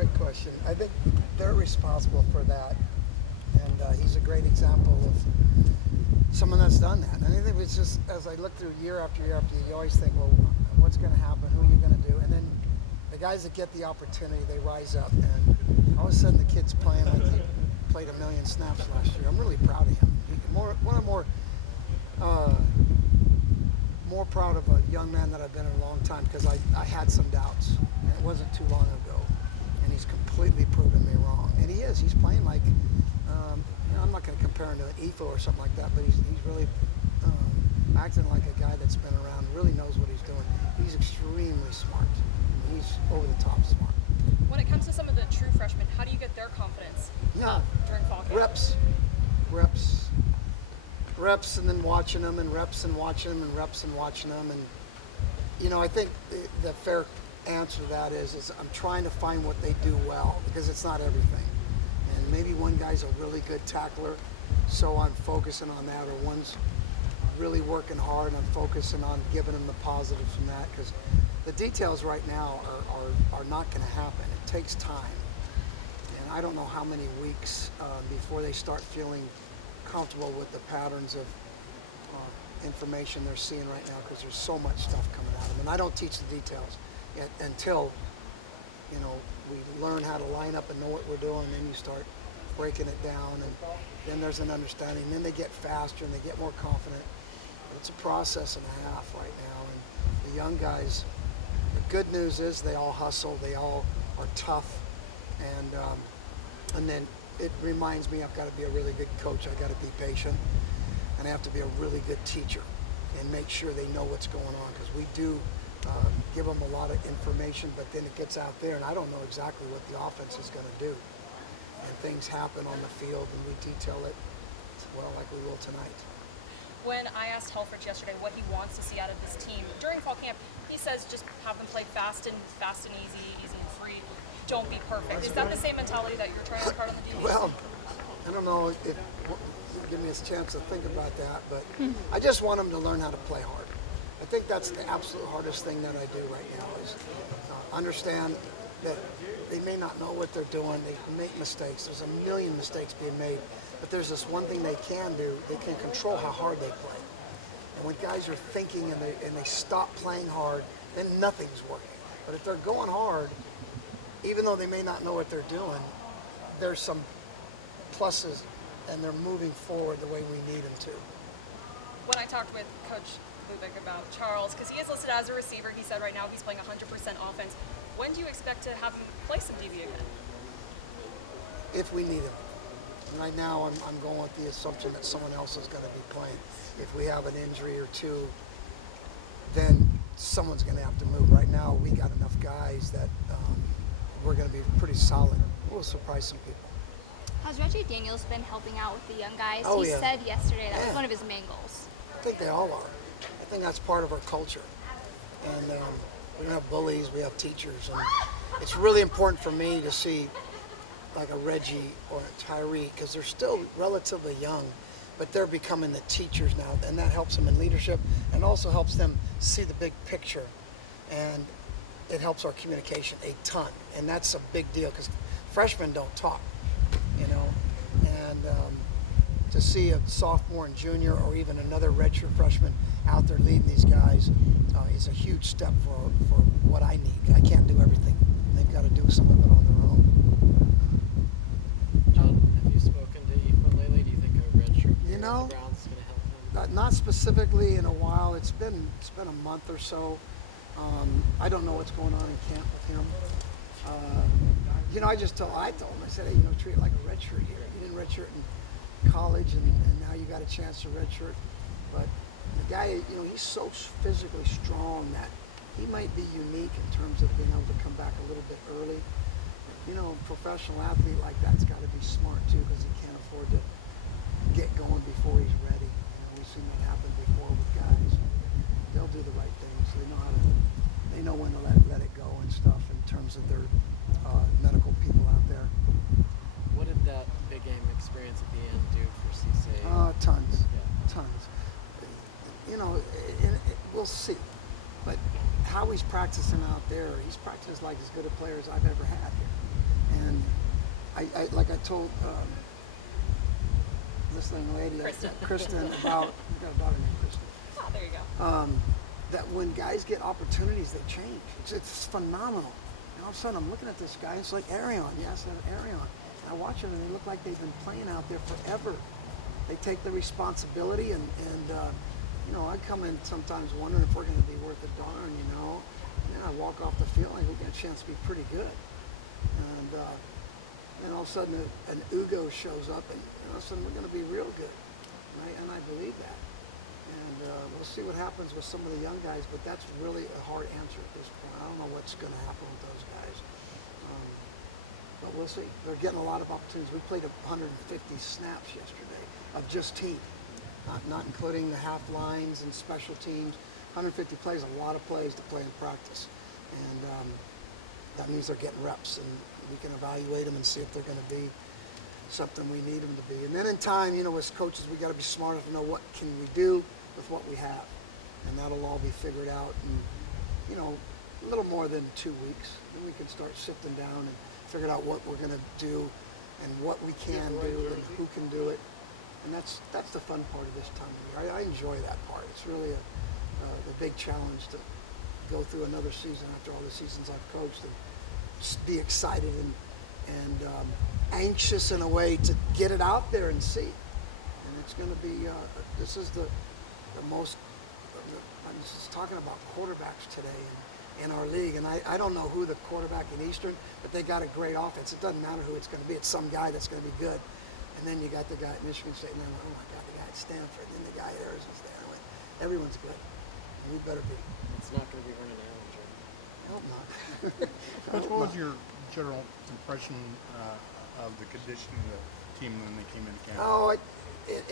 great question. I think they're responsible for that, and he's a great example of someone that's done that. And I think it's just, as I look through year after year after year, you always think, well, what's going to happen? Who are you going to do? And then the guys that get the opportunity, they rise up, and all of a sudden the kid's playing like he played 1 million snaps last year. I'm really proud of him. More proud of a young man that I've been in a long time, because I had some doubts, and it wasn't too long ago, and he's completely proven me wrong. And he is. He's playing like, I'm not going to compare him to an EFO or something like that, but he's really acting like a guy that's been around, really knows what he's doing. He's extremely smart. He's over the top smart. When it comes to some of the true freshmen, how do you get their confidence during fall camp? Reps, and then watching them, and reps and watching them, and reps and watching them. And I think the fair answer to that is I'm trying to find what they do well, because it's not everything. And maybe one guy's a really good tackler, so I'm focusing on that, or one's really working hard and I'm focusing on giving them the positives from that, because the details right now are not going to happen. It takes time, and I don't know how many weeks before they start feeling comfortable with the patterns of information they're seeing right now, because there's so much stuff coming at them, and I don't teach the details yet until we learn how to line up and know what we're doing, and then you start breaking it down, and then there's an understanding, and then they get faster and they get more confident. But it's a process and a half right now, and the young guys, the good news is they all hustle, they all are tough, and then it reminds me I've got to be a really good coach. I've got to be patient, and I have to be a really good teacher and make sure they know what's going on, because we do give them a lot of information, but then it gets out there and I don't know exactly what the offense is going to do, and things happen on the field and we detail it well, like we will tonight. When I asked Helfrich yesterday what he wants to see out of this team during fall camp, he says just have them play fast and easy and free. Don't be perfect. Is that the same mentality that you're trying to impart on the defense? Well, I don't know if give me a chance to think about that, but I just want them to learn how to play hard. I think that's the absolute hardest thing that I do right now, is understand that they may not know what they're doing. They make mistakes. There's a million mistakes being made, but there's this one thing they can do. They can control how hard they play. And when guys are thinking and they stop playing hard, then nothing's working. But if they're going hard, even though they may not know what they're doing, there's some pluses, and they're moving forward the way we need them to. When I talked with Coach Lubick about Charles, because he is listed as a receiver, he said right now he's playing 100% offense. When do you expect to have him play some DB again? If we need him. Right now I'm going with the assumption that someone else is going to be playing. If we have an injury or two, then someone's going to have to move. Right now we got enough guys that we're going to be pretty solid. We'll surprise some people. Has Reggie Daniels been helping out with the young guys? Oh, he yeah. said yesterday that was one of his main goals. I think they all are. I think that's part of our culture. And we don't have bullies, we have teachers. And it's really important for me to see like a Reggie or a Tyree, because they're still relatively young, but they're becoming the teachers now, and that helps them in leadership and also helps them see the big picture. And it helps our communication a ton. And that's a big deal, because freshmen don't talk, and to see a sophomore and junior or even another redshirt freshman out there leading these guys is a huge step for what I need. I can't do everything. They've got to do some of it on their own. John, have you spoken to Ethan lately? Do you think a redshirt year with the Browns is going to help him? Not specifically in a while. It's been a month or so. I don't know what's going on in camp with him. I told him, I said, hey, treat it like a redshirt here. You didn't redshirt in college, and now you got a chance to redshirt. But the guy, he's so physically strong that he might be unique in terms of being able to come back a little bit early. A professional athlete like that's got to be smart too, because he can't afford to get going before he's ready. We've seen that happen before with guys. They'll do the right things. They know when to let it go and stuff in terms of their medical people out there. What did that big game experience at the end do for CC? Tons. Yeah. Tons. We'll see. But how he's practicing out there, he's practiced like as good a player as I've ever had here. I like I told this young lady, Kristen, about we got a daughter named Kristen. Oh, there you go. That when guys get opportunities, they change. It's phenomenal. And all of a sudden, I'm looking at this guy. It's like Arion. Yes, Arion. And I watch them, and they look like they've been playing out there forever. They take the responsibility, and you know, I come in sometimes wondering if we're going to be worth a darn. You know, and I walk off the field, and we get a chance to be pretty good. And all of a sudden, an Ugo shows up, and all of a sudden, we're going to be real good. And I believe that. And we'll see what happens with some of the young guys, but that's really a hard answer at this point. I don't know what's going to happen with those guys. But we'll see. They're getting a lot of opportunities. We played 150 snaps yesterday of just team, not including the half lines and special teams. 150 plays, a lot of plays to play in practice. And that means they're getting reps, and we can evaluate them and see if they're going to be something we need them to be. And then in time, you know, as coaches, we got to be smart enough to know what can we do with what we have, and that'll all be figured out in, you know, a little more than 2 weeks. Then we can start sifting down and figure out what we're going to do and what we can do and who can do it. And that's the fun part of this time of year. I enjoy that part. It's really a big challenge to go through another season after all the seasons I've coached and just be excited and anxious in a way to get it out there and see. And it's going to be, this is the most, I was just talking about quarterbacks today in our league, and I don't know who the quarterback in Eastern, but they got a great offense. It doesn't matter who it's going to be. It's some guy that's going to be good. And then you got the guy at Michigan State, and then, oh my God, the guy at Stanford, and then the guy at Arizona State. I went, everyone's good. And we better be. It's not going to be Vernon Allen, Joe. I hope not. Coach, what was your general impression of the condition of the team when they came into camp? Oh,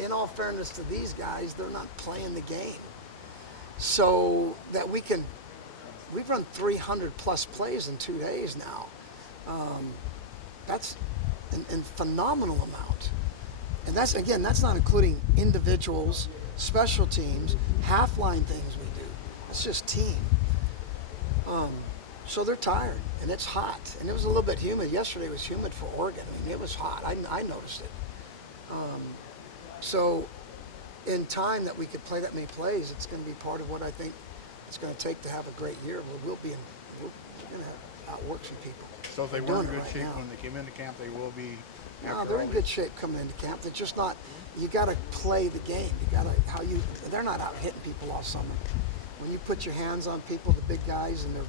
in all fairness to these guys, they're not playing the game. So that we've run 300 plus plays in 2 days now. That's a phenomenal amount. And that's not including individuals, special teams, half-line things we do. It's just team. So they're tired, and it's hot. And it was a little bit humid. Yesterday it was humid for Oregon. I mean, it was hot. I noticed it. So in time that we could play that many plays, it's going to be part of what I think it's going to take to have a great year. We're going to outwork some people. So if they We're weren't in doing it good right shape now. when they came into camp, they will be. No, after they're all in these- good shape coming into camp. They're just not. You got to play the game. They're not out hitting people all summer. When you put your hands on people, the big guys, and they're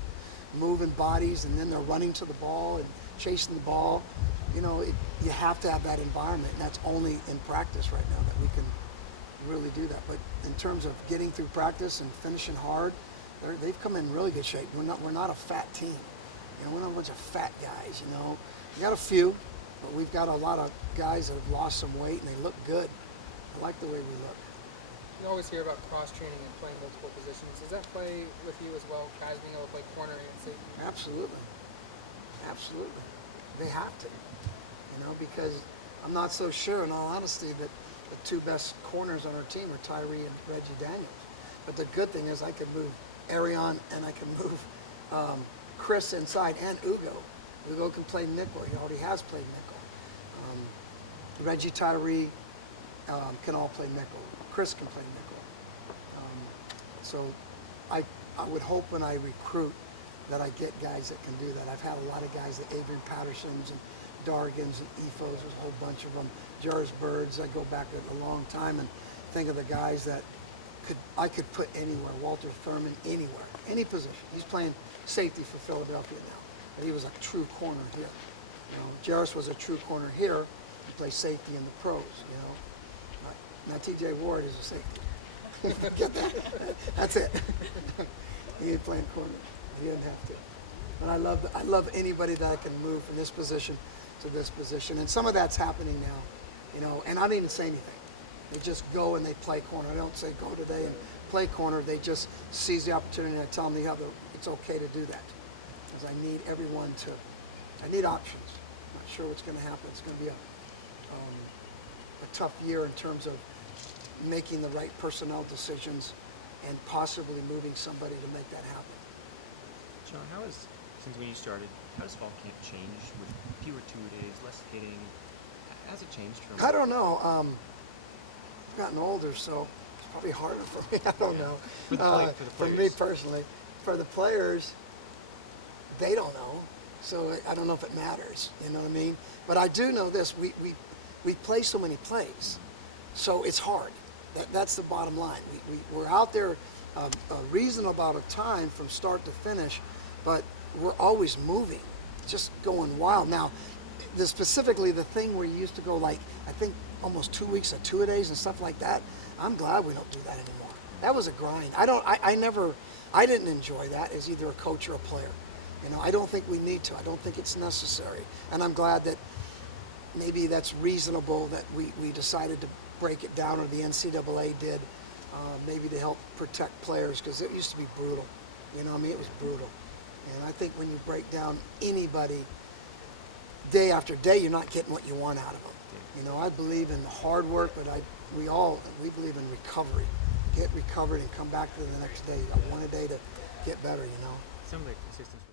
moving bodies, and then they're running to the ball and chasing the ball, you know, you have to have that environment, and that's only in practice right now that we can really do that. But in terms of getting through practice and finishing hard, they've come in really good shape. We're not a fat team. You know, we're not a bunch of fat guys. You know, we got a few, but we've got a lot of guys that have lost some weight and they look good. I like the way we look. You always hear about cross-training and playing multiple positions. Does that play with you as well, guys being able to play corner and safety? Absolutely. Absolutely. They have to. You know, because I'm not so sure, in all honesty, that the two best corners on our team are Tyree and Reggie Daniels. But the good thing is I can move Arion and I can move Chris inside and Ugo. Ugo can play nickel. He already has played nickel. Reggie, Tyree can all play nickel. Chris can play nickel. So I would hope when I recruit that I get guys that can do that. I've had a lot of guys, the Adrian Pattersons and Dargans and Efos, there's a whole bunch of them. Jarvis Birds, I go back a long time and think of the guys that I could put anywhere. Walter Thurman, anywhere, any position. He's playing safety for Philadelphia now, but he was a true corner here. You know, Jarvis was a true corner here. He plays safety in the pros. You know, now T.J. Ward is a safety. Get that? That's it. He ain't playing corner. He didn't have to. But I love anybody that I can move from this position to this position, and some of that's happening now. You know, and I don't even say anything. They just go and they play corner. I don't say go today and play corner. They just seize the opportunity, and I tell them it's okay to do that. Because I need everyone to, I need options. I'm not sure what's going to happen. It's going to be a tough year in terms of making the right personnel decisions and possibly moving somebody to make that happen. John, how is since when you started, how does fall camp change with fewer two-a-days, less hitting? Has it changed from? I don't know. I've gotten older, so it's probably harder for me. I don't know. For the For me players. personally, for the players, they don't know. So I don't know if it matters. You know what I mean? But I do know this: we play so many plays, so it's hard. That's the bottom line. We're out there a reasonable amount of time from start to finish, but we're always moving, just going wild. Now, specifically the thing where you used to go like, I think almost 2 weeks of two-a-days and stuff like that, I'm glad we don't do that anymore. That was a grind. I didn't enjoy that as either a coach or a player. You know, I don't think we need to. I don't think it's necessary. And I'm glad that maybe that's reasonable that we decided to break it down, or the NCAA did, maybe to help protect players, because it used to be brutal. You know what I mean? It was brutal. And I think when you break down anybody day after day, you're not getting what you want out of them. You know, I believe in hard work, but we believe in recovery. Get recovered and come back to the next day. I want a day to get better, you know. Some of the assistants